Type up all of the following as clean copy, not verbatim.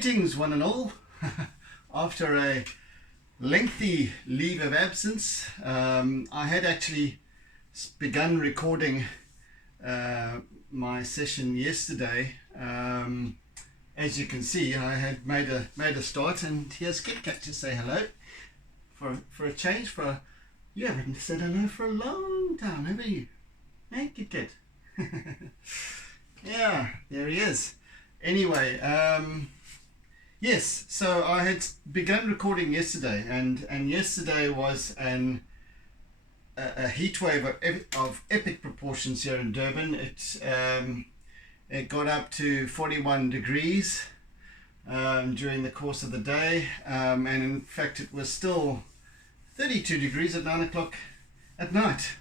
Greetings one and all. After a lengthy leave of absence, I had actually begun recording my session yesterday. As you can see, I had made a start, and here's Kit Kat to say hello for a change. You haven't said hello for a long time, have you? Hey, Kit Kat. Yeah, there he is. Anyway, yes, so I had begun recording yesterday, and yesterday was a heat wave of epic proportions here in Durban. It got up to 41 degrees during the course of the day, and in fact it was still 32 degrees at 9 o'clock at night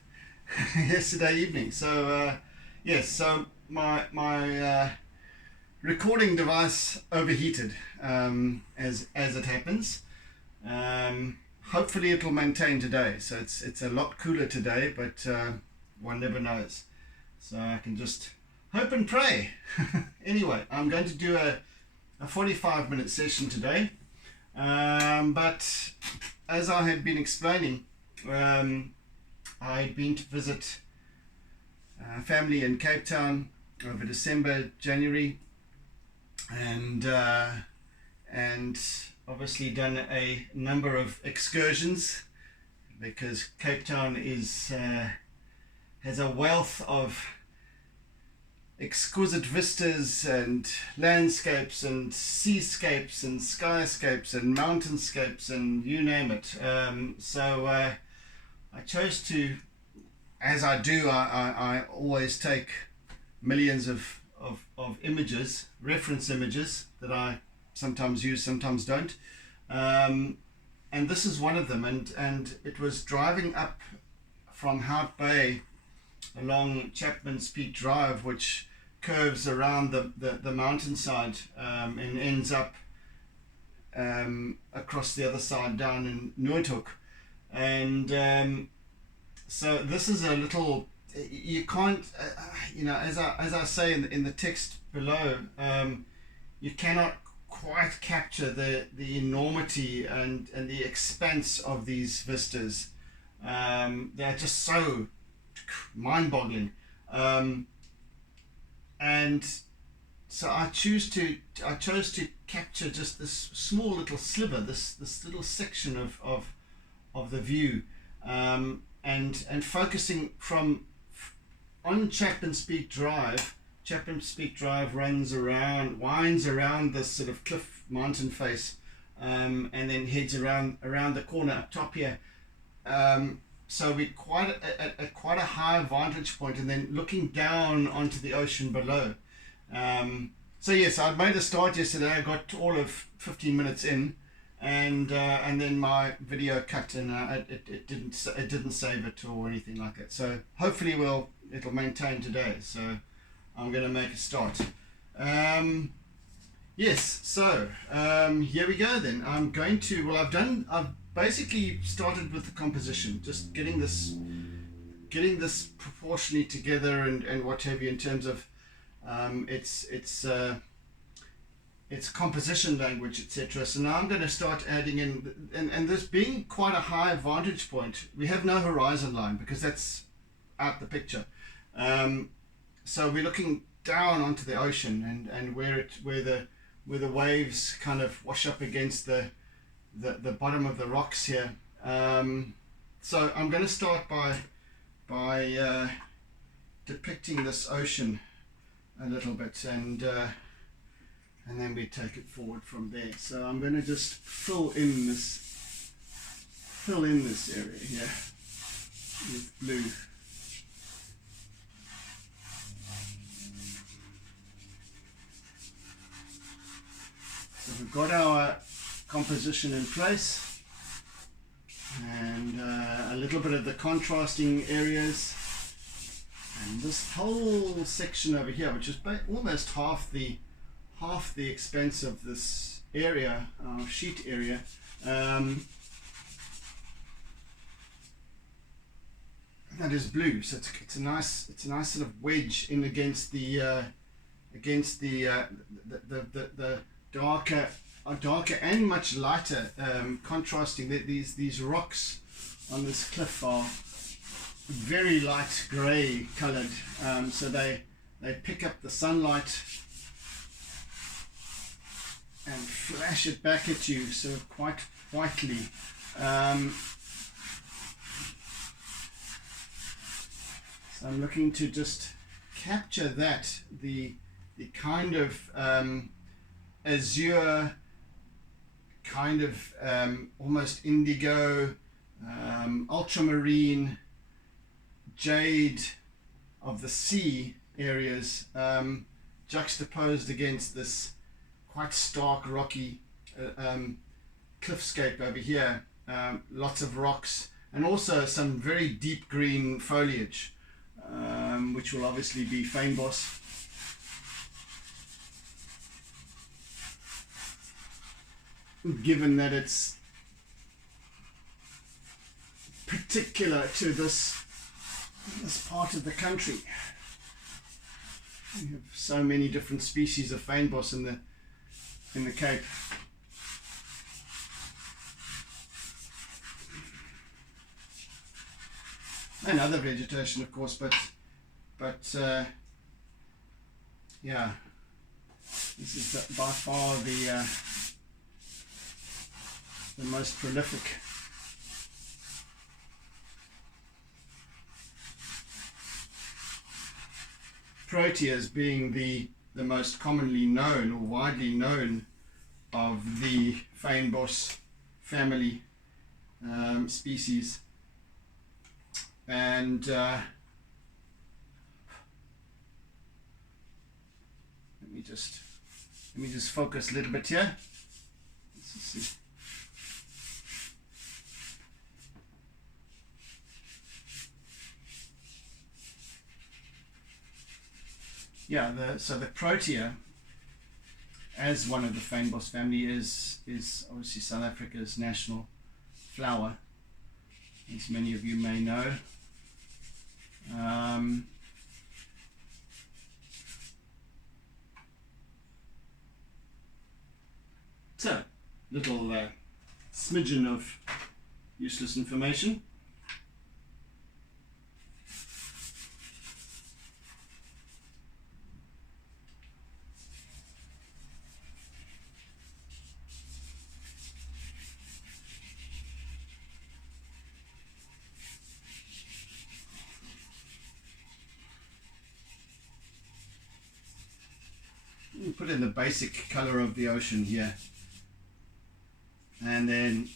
yesterday evening. So yes, so my recording device overheated, as it happens. Hopefully it'll maintain today. So it's a lot cooler today, but one never knows. So I can just hope and pray. Anyway, I'm going to do a 45-minute session today. But as I had been explaining, I had been to visit family in Cape Town over December, January, and obviously done a number of excursions, because Cape Town has a wealth of exquisite vistas and landscapes and seascapes and skyscapes and mountainscapes and you name it. So I chose to, as I do, I always take millions of images, reference images, that I sometimes use, sometimes don't. And this is one of them. And it was driving up from Hout Bay along Chapman's Peak Drive, which curves around the mountainside, and ends up across the other side down in Noordhoek. And so this is a little, you can't, as I say in the text below, you cannot quite capture the enormity and the expanse of these vistas. They're just so mind-boggling, and so I chose to capture just this small little sliver, this little section of the view, and focusing on Chapman's Peak Drive. Chapman's Peak Drive winds around this sort of cliff mountain face, and then heads around the corner up top here. So we're at quite a high vantage point, and then looking down onto the ocean below. So yes, I made a start yesterday. I got all of 15 minutes in, and then my video cut, and it didn't save it or anything like that. So hopefully it'll maintain today. So I'm going to make a start. Yes, so here we go then. I've basically started with the composition, just getting this proportionally together and what have you, in terms of its composition language, etc. So now I'm going to start adding in, and this being quite a high vantage point, we have no horizon line because that's out the picture. So we're looking down onto the ocean, and where the waves kind of wash up against the bottom of the rocks here. So I'm going to start by depicting this ocean a little bit, and then we take it forward from there. So I'm going to just fill in this area here with blue. So we've got our composition in place, and a little bit of the contrasting areas, and this whole section over here, which is almost half the expense of this area, our sheet area, that is blue. So it's a nice sort of wedge in against the darker, darker and much lighter, contrasting. These rocks on this cliff are very light grey coloured, so they pick up the sunlight and flash it back at you, sort of quite whitely. So I'm looking to just capture that, the kind of azure, kind of almost indigo, ultramarine, jade of the sea areas, juxtaposed against this quite stark rocky cliffscape over here. Lots of rocks and also some very deep green foliage, which will obviously be fynbos. Given that it's particular to this part of the country. We have so many different species of fynbos in the Cape. And other vegetation, of course, but yeah, this is by far the most prolific. Proteas being the most commonly known or widely known of the fynbos family species. And let me just focus a little bit here. Let's see. Yeah, so the protea, as one of the fynbos family, is obviously South Africa's national flower, as many of you may know. So, little smidgen of useless information. Put in the basic color of the ocean here, and then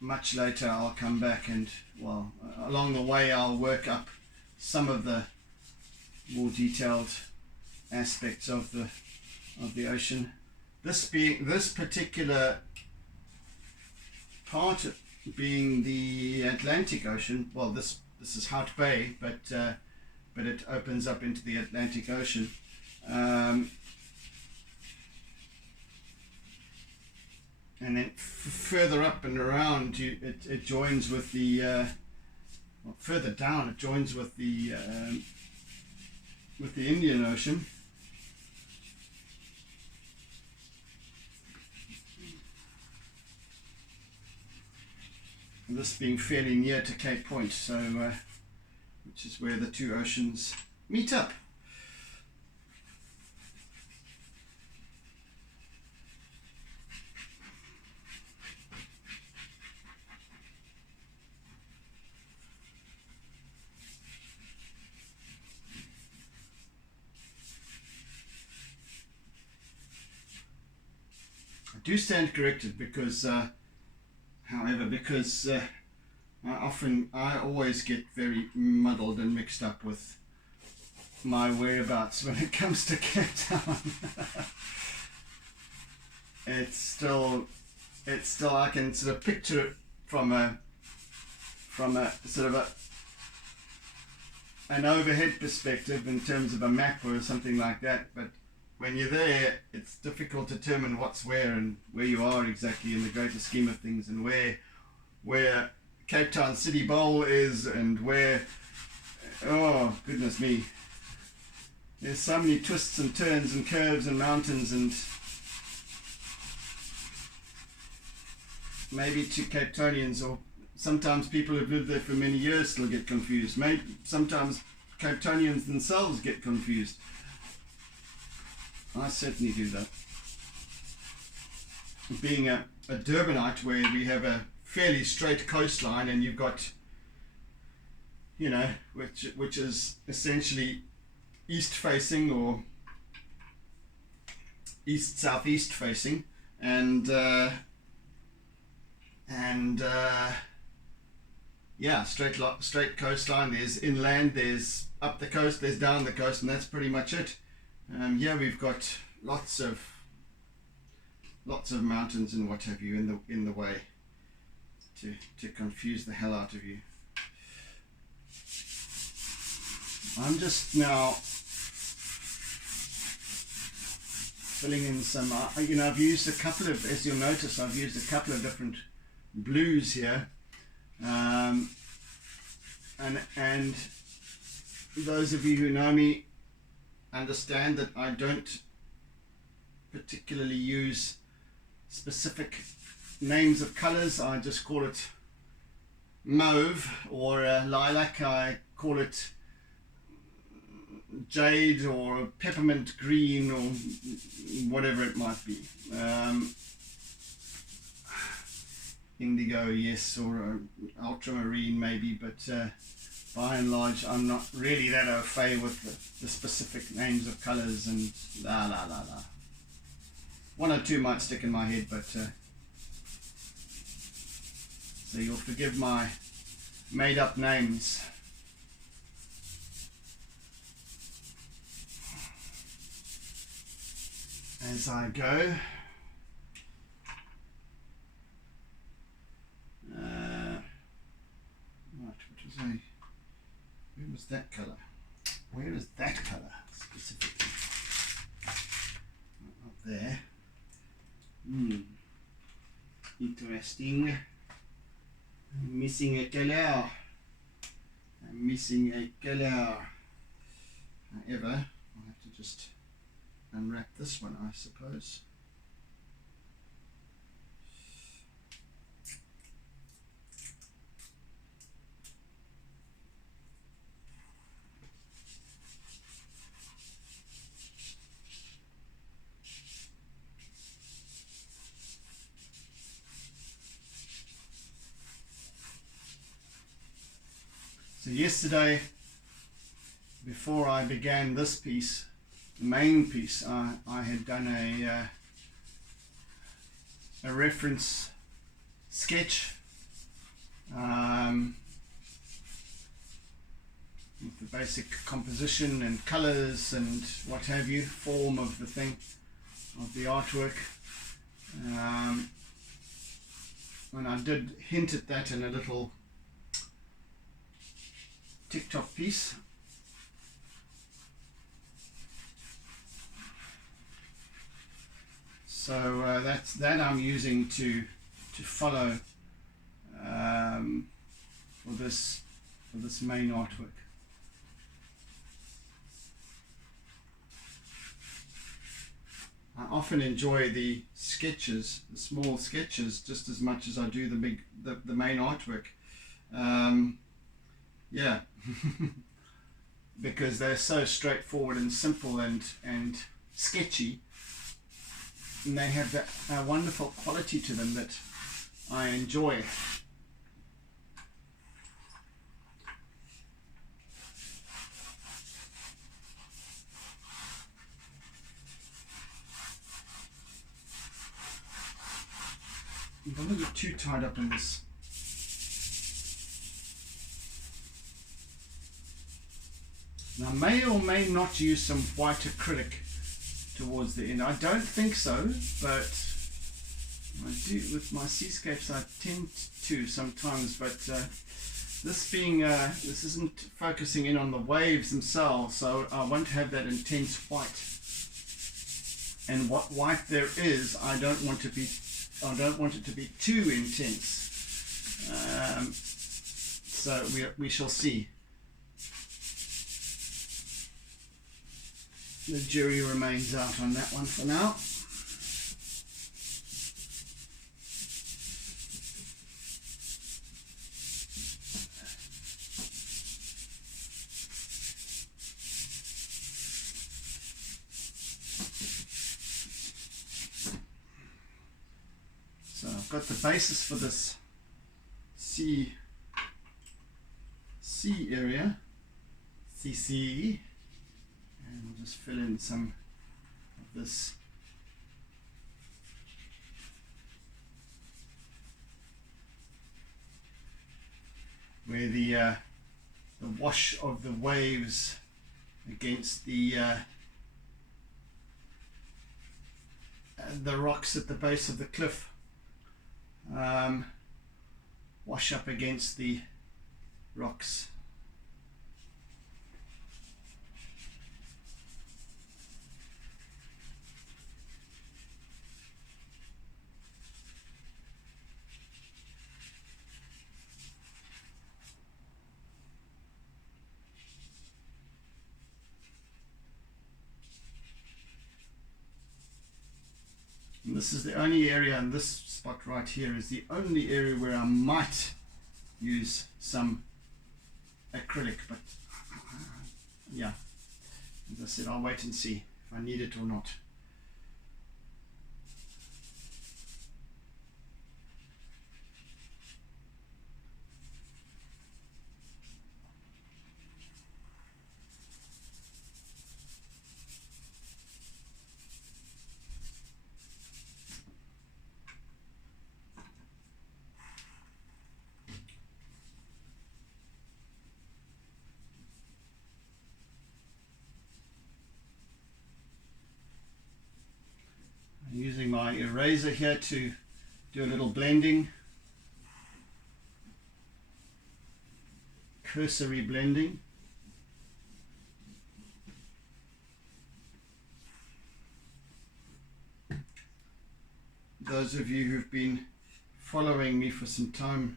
much later I'll come back and, well, along the way I'll work up some of the more detailed aspects of the ocean. This particular part being the Atlantic Ocean. Well, this is Hout Bay, but it opens up into the Atlantic Ocean. And then further up and around, it joins with the, well, further down, it joins with the Indian Ocean. And this being fairly near to Cape Point, so which is where the two oceans meet up. I do stand corrected because, however, because I always get very muddled and mixed up with my whereabouts when it comes to Cape Town. It's still I can sort of picture it from a sort of an overhead perspective in terms of a map or something like that, but when you're there, it's difficult to determine what's where and where you are exactly in the greater scheme of things, and where Cape Town City Bowl is, and where, oh goodness me, there's so many twists and turns and curves and mountains, and maybe to Cape Townians, or sometimes people who've lived there for many years still get confused. Maybe sometimes Cape Townians themselves get confused. I certainly do that. Being a Durbanite, where we have a fairly straight coastline, and you've got, you know, which is essentially east facing or east southeast facing, and yeah, straight coastline. There's inland, there's up the coast, there's down the coast, and that's pretty much it. Yeah, we've got lots of mountains and what have you in the way to confuse the hell out of you. I'm just now filling in some, you know, I've used a couple of, as you'll notice, I've used a couple of different blues here, and those of you who know me understand that I don't particularly use specific names of colors. I just call it mauve or lilac. I call it jade or peppermint green or whatever it might be. Indigo, yes, or ultramarine maybe, but by and large I'm not really that au fait with the specific names of colors and la la la la. One or two might stick in my head, but so you'll forgive my made up names. As I go. Where was that colour? Where is that colour specifically? Up there. Interesting. I'm missing a colour. However, I'll have to just unwrap this one, I suppose. So yesterday, before I began this piece, the main piece, I had done a reference sketch with the basic composition and colors and what have you, form of the thing, of the artwork, and I did hint at that in a little TikTok piece. So that's that I'm using to follow for this main artwork. I often enjoy the sketches, the small sketches, just as much as I do the main artwork. Yeah, because they're so straightforward and simple and sketchy, and they have that wonderful quality to them that I enjoy. Don't get too tied up in this. Now, I may or may not use some white acrylic towards the end. I don't think so, but I do with my seascapes. I tend to sometimes, but this being this isn't focusing in on the waves themselves, so I won't have that intense white. And what white there is, I don't want it to be too intense. So we shall see. The jury remains out on that one for now. got the basis for this C area, CC, and we'll just fill in some of this where the wash of the waves against the rocks at the base of the cliff wash up against the rocks. And this is the only area, and this spot right here is the only area where I might use some acrylic, but yeah, as I said, I'll wait and see if I need it or not. I'm using my eraser here to do a little blending, cursory blending. Those of you who've been following me for some time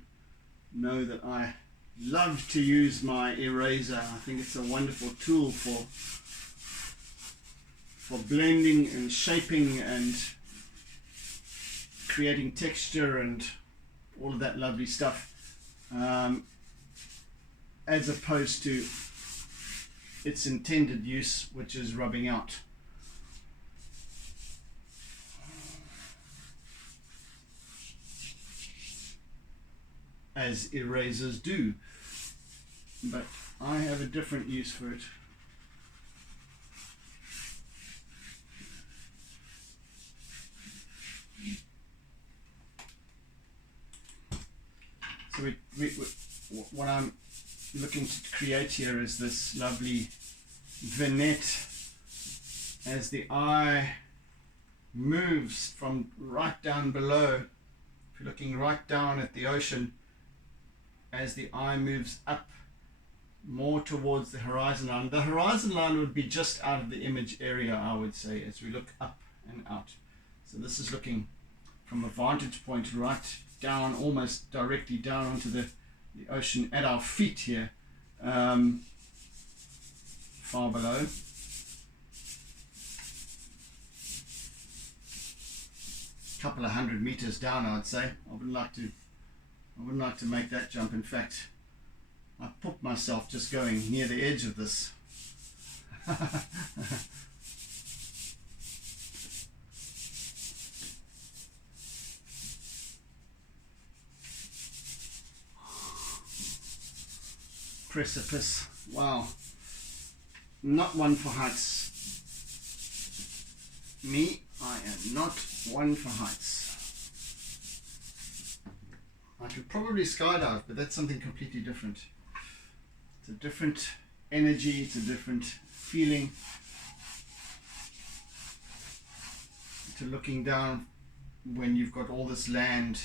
know that I love to use my eraser. I think it's a wonderful tool for blending and shaping and creating texture and all of that lovely stuff, as opposed to its intended use, which is rubbing out. As erasers do, but I have a different use for it. So what I'm looking to create here is this lovely vignette as the eye moves from right down below. If you're looking right down at the ocean, as the eye moves up more towards the horizon line. The horizon line would be just out of the image area, I would say, as we look up and out. So this is looking from a vantage point right down, almost directly down onto the ocean at our feet here, far below. A couple of 100 meters down, I would say. I wouldn't like to make that jump. In fact, I put myself just going near the edge of this. Precipice. Wow. Not one for heights. Me, I am not one for heights. I could probably skydive, but that's something completely different. It's a different energy, it's a different feeling to looking down when you've got all this land,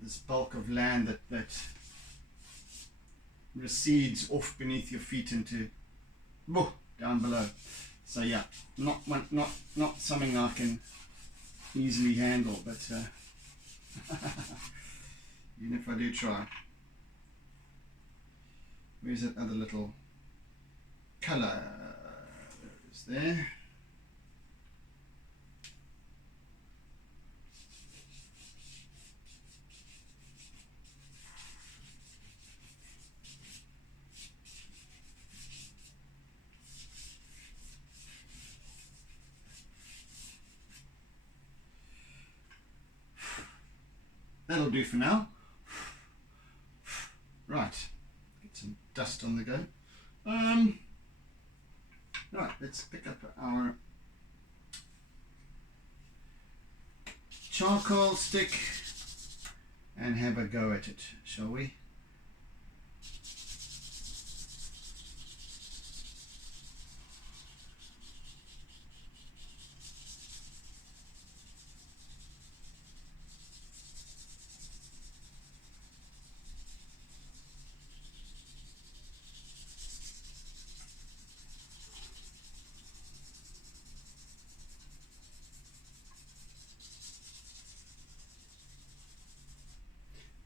this bulk of land that recedes off beneath your feet into down below. So yeah, not something I can easily handle, but even if I do try. Where's that other little colour? Is there? that'll do for now. Right, get some dust on the go. Right, let's pick up our charcoal stick and have a go at it, shall we?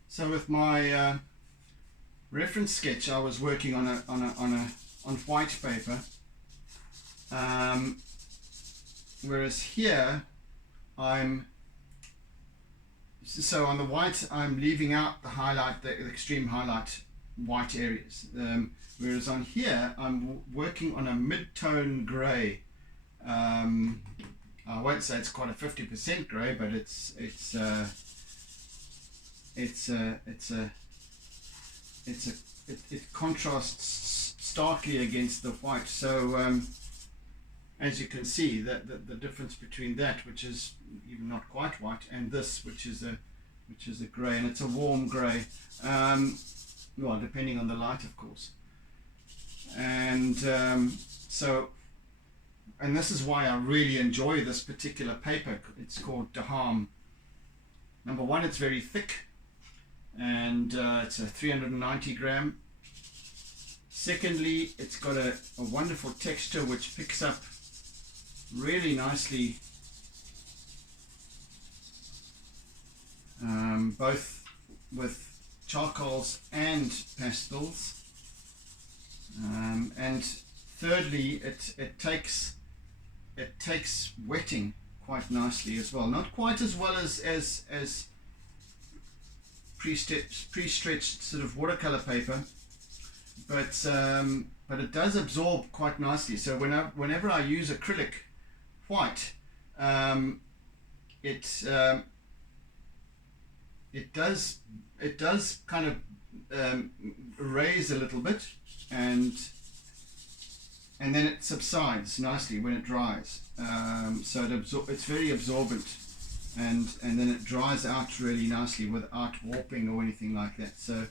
So with my reference sketch, I was working on white paper, whereas here so on the white I'm leaving out the highlight, the extreme highlight white areas, whereas on here I'm working on a mid-tone grey. I won't say it's quite a 50% grey, but it contrasts starkly against the white. So as you can see, that the difference between that, which is even not quite white, and this, which is a grey, and it's a warm grey, well, depending on the light, of course. And and this is why I really enjoy this particular paper. It's called Daham. Number one, it's very thick, and it's a 390 gram. Secondly, it's got a wonderful texture which picks up really nicely both with charcoals and pastels. And thirdly, it takes wetting quite nicely as well. Not quite as well as pre-stretched sort of watercolor paper, but it does absorb quite nicely. So whenever I use acrylic white, it does kind of raise a little bit, and then it subsides nicely when it dries. So it's very absorbent, and then it dries out really nicely without warping or anything like that. So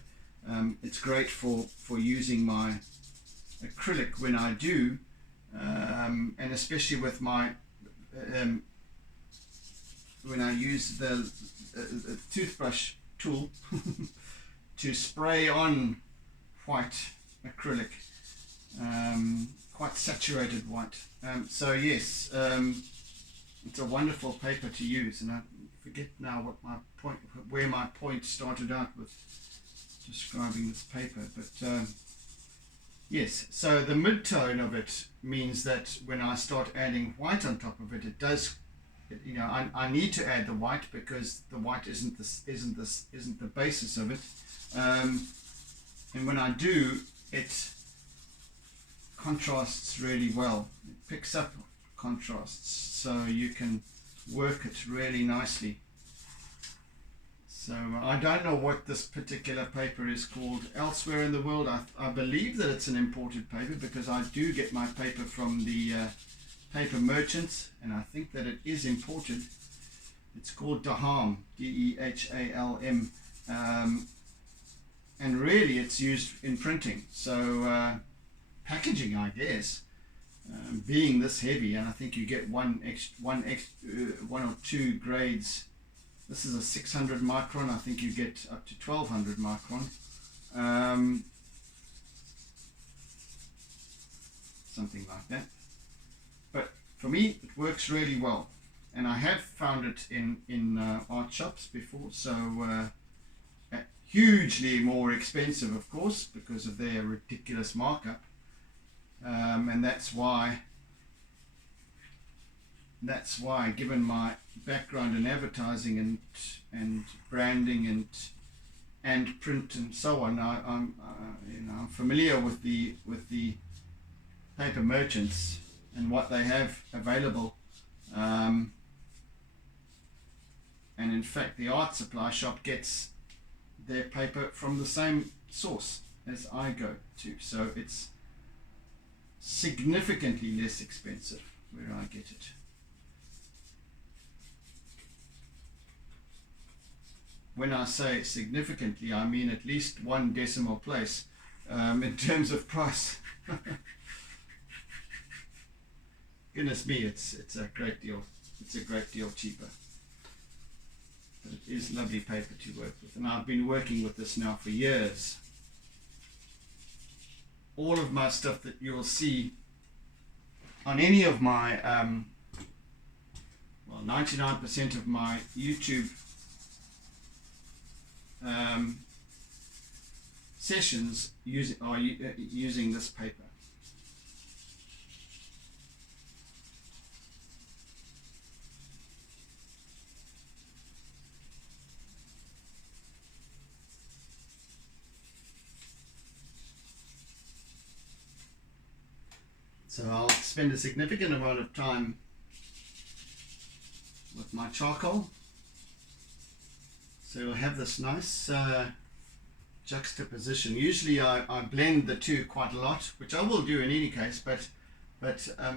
it's great for using my acrylic when I do, and especially with my when I use the toothbrush tool to spray on white acrylic, quite saturated white. So yes, it's a wonderful paper to use, and I forget now where my point started out with describing this paper, but yes, so the mid-tone of it means that when I start adding white on top of it, it does, you know, I need to add the white because the white isn't the basis of it, and when I do, it contrasts really well. It picks up contrasts, so you can work it really nicely. So I don't know what this particular paper is called elsewhere in the world. I believe that it's an imported paper because I do get my paper from the paper merchants, and I think that it is imported. It's called Daham, D-E-H-A-L-M, and really it's used in printing. So packaging, I guess, being this heavy, and I think you get one or two grades. This is a 600 micron. I think you get up to 1200 micron. Something like that. But for me, it works really well. And I have found it in art shops before. So hugely more expensive, of course, because of their ridiculous markup. And that's why, given my background in advertising and branding and print and so on, I'm familiar with the paper merchants and what they have available, and and in fact the art supply shop gets their paper from the same source as I go to, so it's significantly less expensive where I get it. When I say significantly, I mean at least one decimal place in terms of price. Goodness me, it's a great deal. It's a great deal cheaper. But it is lovely paper to work with, and I've been working with this now for years. All of my stuff that you'll see on any of my, 99% of my YouTube sessions are using this paper. So I'll spend a significant amount of time with my charcoal. So you'll have this nice juxtaposition. Usually I blend the two quite a lot, which I will do in any case, but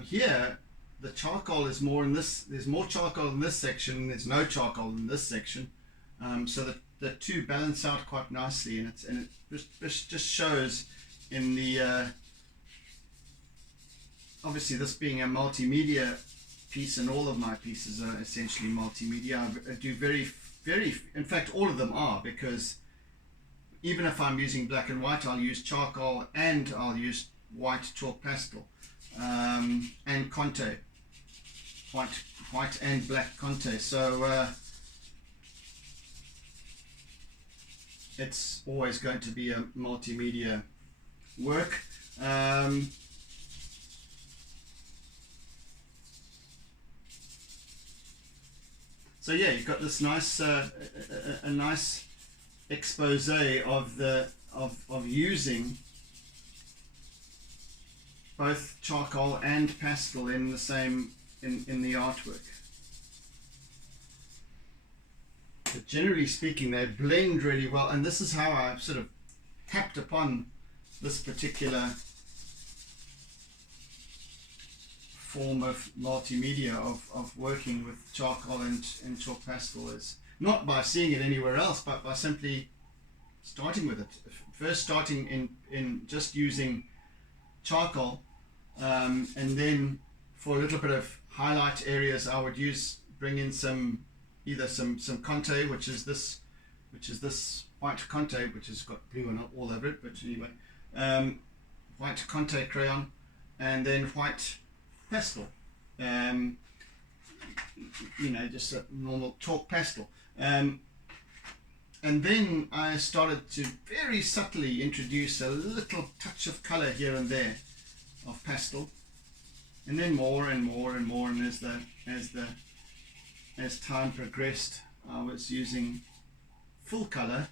here the charcoal is more in this, there's more charcoal in this section, there's no charcoal in this section, so that the two balance out quite nicely, and it just shows in the obviously this being a multimedia piece, and all of my pieces are essentially multimedia. I do very, in fact all of them are, because even if I'm using black and white, I'll use charcoal and I'll use white chalk pastel and Conte, white and black Conte. So it's always going to be a multimedia work. So yeah, you've got this nice, a nice expose of using both charcoal and pastel in the same in the artwork. But generally speaking, they blend really well, and this is how I sort of tapped upon this particular form of multimedia of working with charcoal and chalk pastel, is not by seeing it anywhere else, but by simply starting with it. First starting in just using charcoal, and then for a little bit of highlight areas I would bring in either some Conte, which is this white Conte, which has got blue on all over it, but anyway, white Conte crayon, and then white pastel, just a normal chalk pastel, and then I started to very subtly introduce a little touch of color here and there of pastel, and then more and more and more, and as time progressed I was using full color,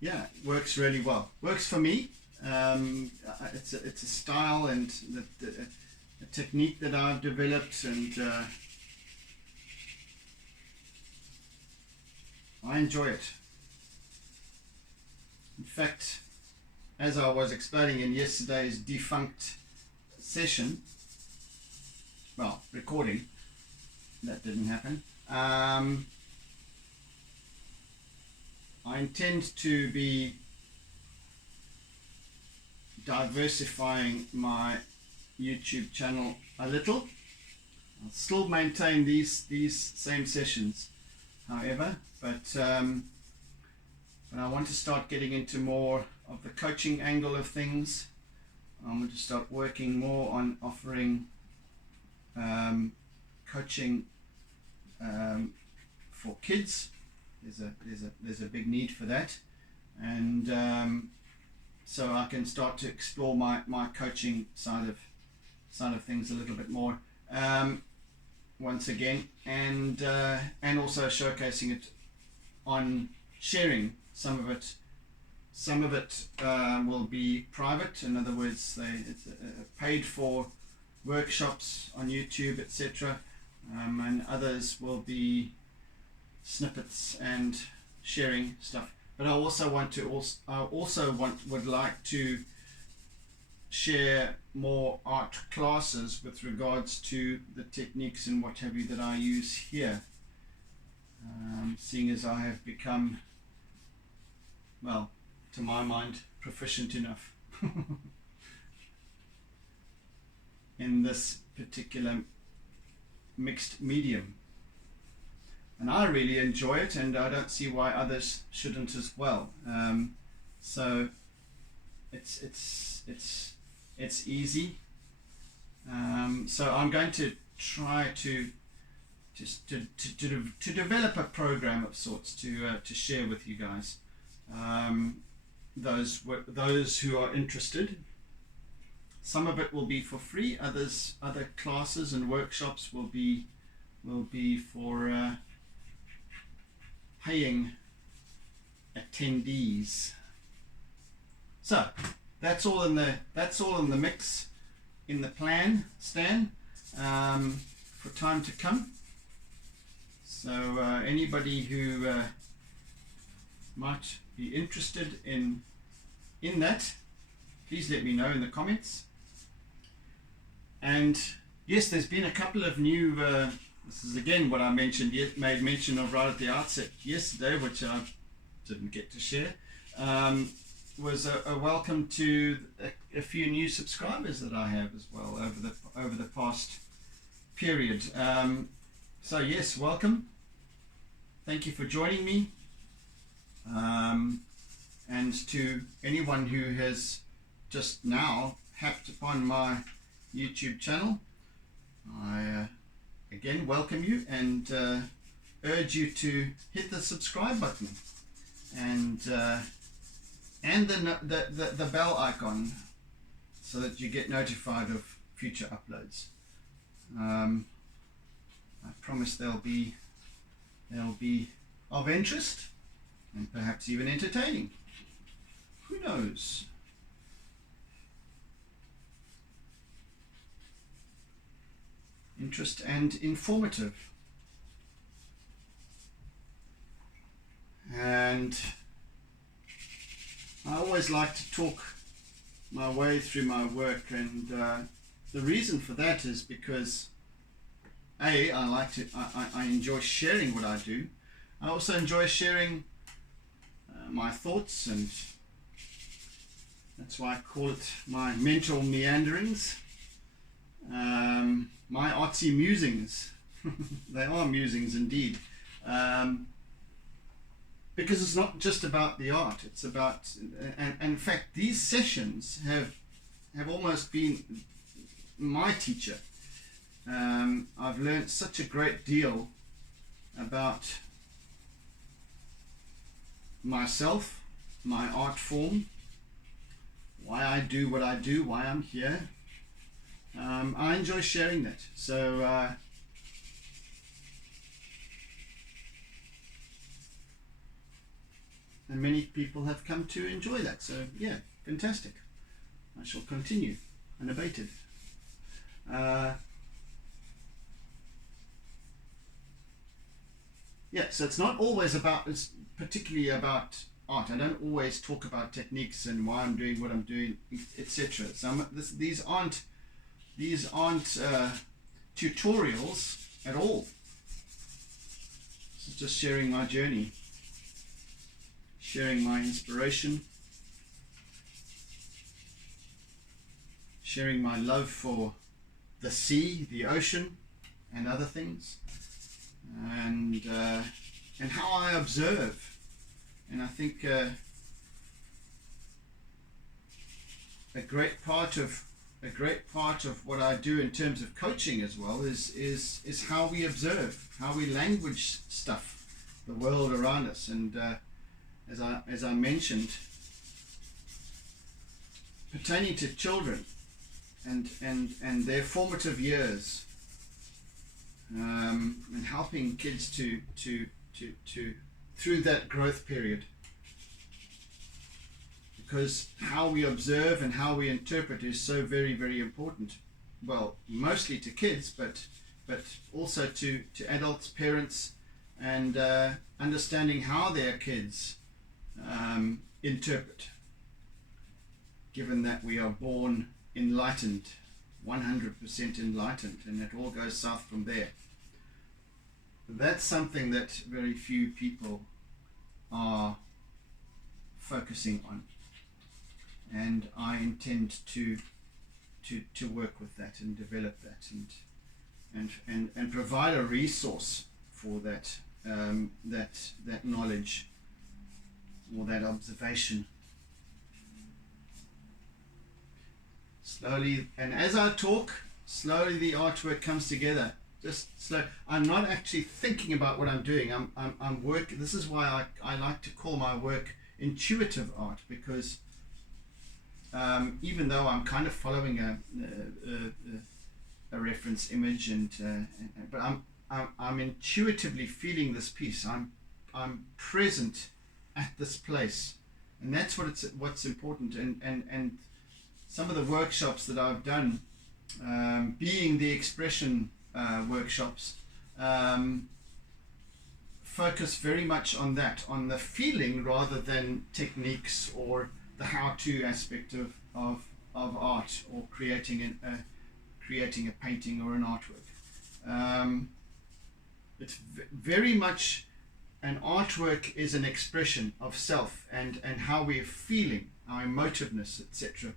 yeah, it works really well. Works for me. It's a style and a technique that I've developed, and I enjoy it. In fact, as I was explaining in yesterday's defunct session, well, recording, that didn't happen. I intend to be diversifying my YouTube channel a little. I'll still maintain these same sessions, however, but I want to start getting into more of the coaching angle of things. I want to start working more on offering coaching for kids. There's a big need for that, and so I can start to explore my coaching side of things a little bit more, once again, and also showcasing it on sharing some of it Some of it will be private. In other words, it's paid for workshops on YouTube, etc. And others will be snippets and sharing stuff. But I also would like to share more art classes with regards to the techniques and what have you that I use here. Seeing as I have become, well, to my mind, proficient enough in this particular mixed medium. And I really enjoy it, and I don't see why others shouldn't as well. So it's easy. So I'm going to try to develop a program of sorts to share with you guys. Those who are interested. Some of it will be for free. Other classes and workshops will be for paying attendees. So that's all in the mix, in the plan, Stan, for time to come. So anybody who might be interested in that, please let me know in the comments. And yes, there's been a couple of new this is again what I made mention of right at the outset yesterday, which I didn't get to share, was a welcome to a few new subscribers that I have as well over the past period. So yes, welcome. Thank you for joining me. And to anyone who has just now happed upon my YouTube channel, I again welcome you and urge you to hit the subscribe button and the bell icon so that you get notified of future uploads. I promise they'll be of interest and perhaps even entertaining. Who knows? Interest and informative. And I always like to talk my way through my work, and the reason for that is because I enjoy sharing what I do. I also enjoy sharing my thoughts, and that's why I call it my mental meanderings, my artsy musings. They are musings indeed, because it's not just about the art, it's about, and in fact these sessions have almost been my teacher. I've learned such a great deal about myself, my art form, why I do what I do, why I'm here. I enjoy sharing that. So and many people have come to enjoy that. So yeah, fantastic. I shall continue unabated. Yeah, so it's not always about, it's particularly about art. I don't always talk about techniques and why I'm doing what I'm doing, etc. So these aren't tutorials at all. This is just sharing my journey, sharing my inspiration, sharing my love for the sea, the ocean, and other things, and how I observe. And I think a great part of what I do in terms of coaching as well is how we observe, how we language stuff, the world around us. And as I mentioned, pertaining to children and their formative years, and helping kids to through that growth period. because how we observe and how we interpret is so very, very important. Well, mostly to kids, but also to adults, parents, and understanding how their kids interpret, given that we are born enlightened, 100% enlightened, and it all goes south from there. That's something that very few people are focusing on, and I intend to work with that and develop that and provide a resource for that that knowledge or that observation. Slowly, and as I talk, slowly the artwork comes together. Just slow. I'm not actually thinking about what I'm doing. I'm working. This is why I like to call my work intuitive art, because even though I'm kind of following a reference image, but I'm intuitively feeling this piece. I'm present at this place, and that's what's important. And some of the workshops that I've done, being the expression workshops, focus very much on that, on the feeling rather than techniques or the how-to aspect of art or creating a painting or an artwork. It's very much an artwork is an expression of self and how we're feeling, our emotiveness, etc.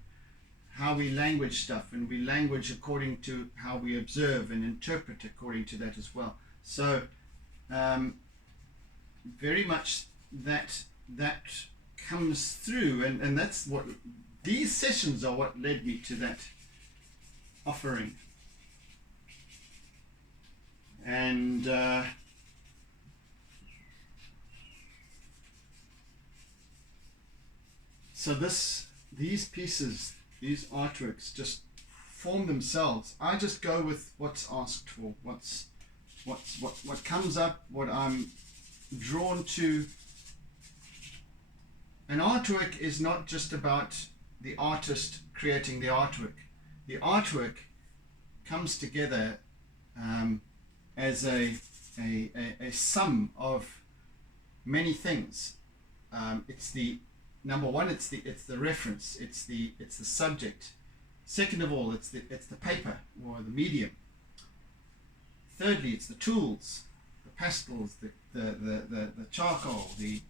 How we language stuff, and we language according to how we observe and interpret according to that as well. So very much that comes through, and that's what these sessions are, what led me to that offering. And so these pieces, these artworks just form themselves. I just go with what's asked for, what comes up, what I'm drawn to. An artwork is not just about the artist creating the artwork. The artwork comes together as a sum of many things. It's the number one. It's the reference. It's the subject. Second of all, it's the paper or the medium. Thirdly, it's the tools, the pastels, the charcoal, the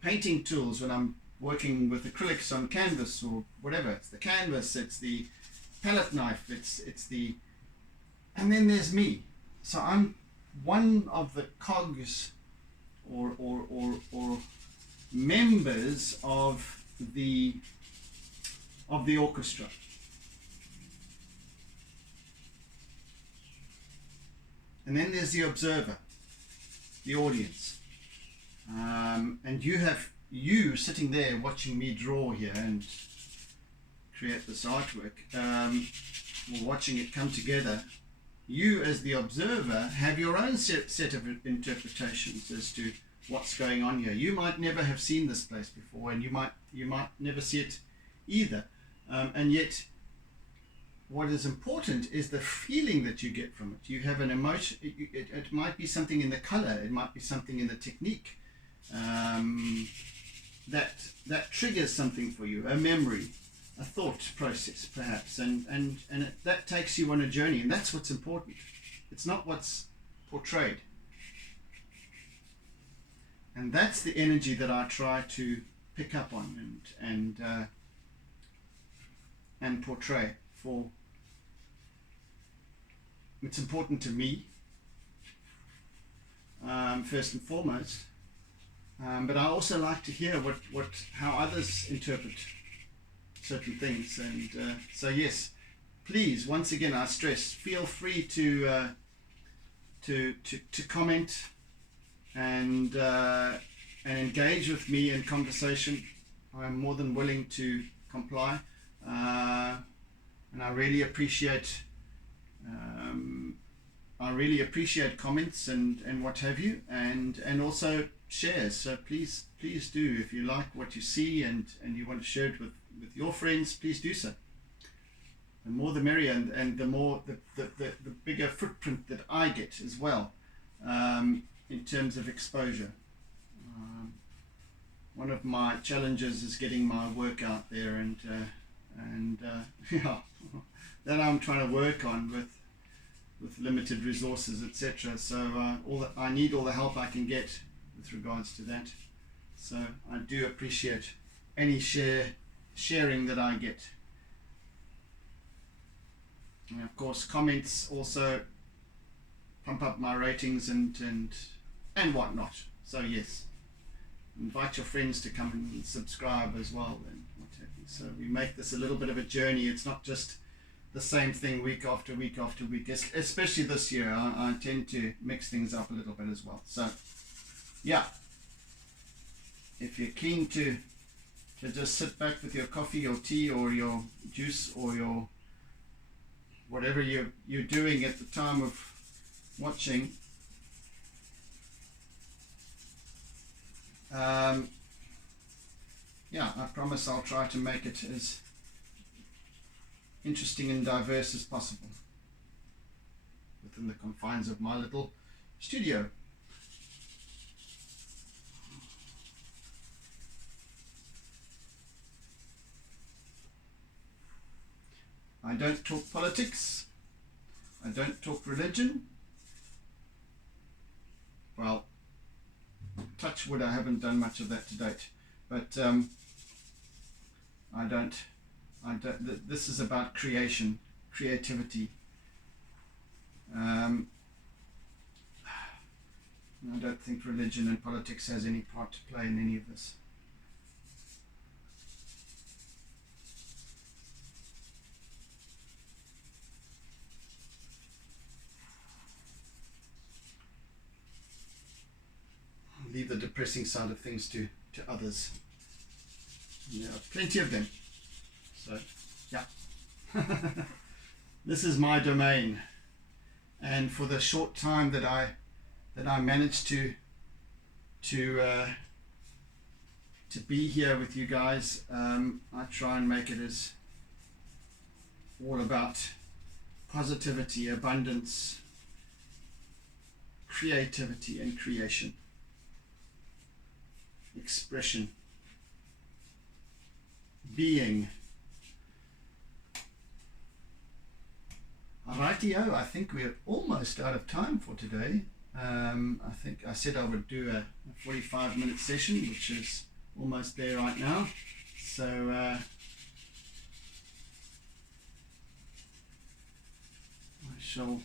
painting tools when I'm working with acrylics on canvas or whatever. It's the canvas. It's the palette knife. It's the, and then there's me. So I'm one of the cogs or members of the orchestra. And then there's the observer, the audience. And you sitting there watching me draw here and create this artwork, or watching it come together. You as the observer have your own set of interpretations as to what's going on here. You might never have seen this place before, and you might never see it either. And yet, what is important is the feeling that you get from it. You have an emotion. It might be something in the color. It might be something in the technique that triggers something for you, a memory, a thought process, perhaps, and that takes you on a journey, and that's what's important. It's not what's portrayed. And that's the energy that I try to pick up on and portray. For it's important to me, first and foremost, but I also like to hear how others interpret certain things. And so yes, please, once again I stress, feel free to comment and engage with me in conversation. I'm more than willing to comply, and I really appreciate I really appreciate comments and what have you, and also shares. So please do, if you like what you see and you want to share it with your friends, please do so. The more the merrier, and the more the bigger footprint that I get as well, in terms of exposure. One of my challenges is getting my work out there, and yeah, that I'm trying to work on with limited resources, etc. So I need all the help I can get with regards to that. So I do appreciate any sharing that I get. And of course, comments also pump up my ratings and whatnot. So yes, invite your friends to come and subscribe as well, and what have you. So we make this a little bit of a journey. It's not just the same thing week after week after week. Especially this year, I tend to mix things up a little bit as well. So yeah, if you're keen to just sit back with your coffee or tea or your juice or your whatever you're doing at the time of watching, yeah, I promise I'll try to make it as interesting and diverse as possible within the confines of my little studio. I don't talk politics. I don't talk religion. Well, touch wood, I haven't done much of that to date. But I don't. This is about creation, creativity. I don't think religion and politics has any part to play in any of this. Leave the depressing side of things to others. There are plenty of them. So, yeah. This is my domain. And for the short time that I managed to be here with you guys, I try and make it as all about positivity, abundance, creativity and creation. Expression, being. Rightio, I think we're almost out of time for today. I think I said I would do a 45-minute session, which is almost there right now. So I shall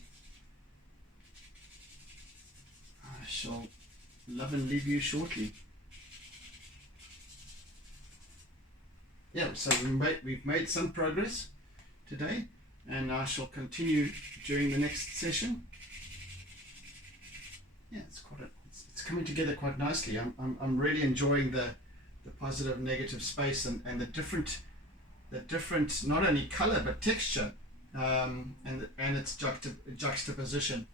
love and leave you shortly. Yeah, so we've made some progress today, and I shall continue during the next session. Yeah, it's coming together quite nicely. I'm really enjoying the positive negative space and the different not only color but texture, and its juxtaposition.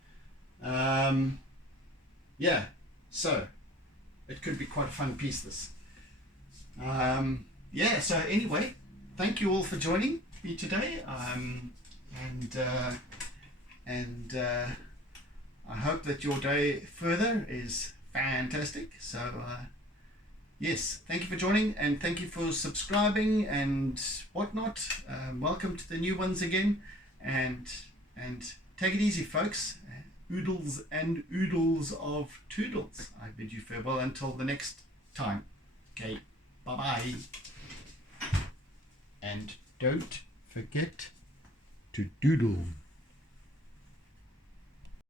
Yeah, so it could be quite a fun piece, this. Yeah, so anyway, thank you all for joining me today, and I hope that your day further is fantastic. So yes, thank you for joining, and thank you for subscribing and whatnot. Welcome to the new ones again, and take it easy, folks. Oodles and oodles of toodles. I bid you farewell until the next time. Okay, bye-bye. And don't forget to doodle.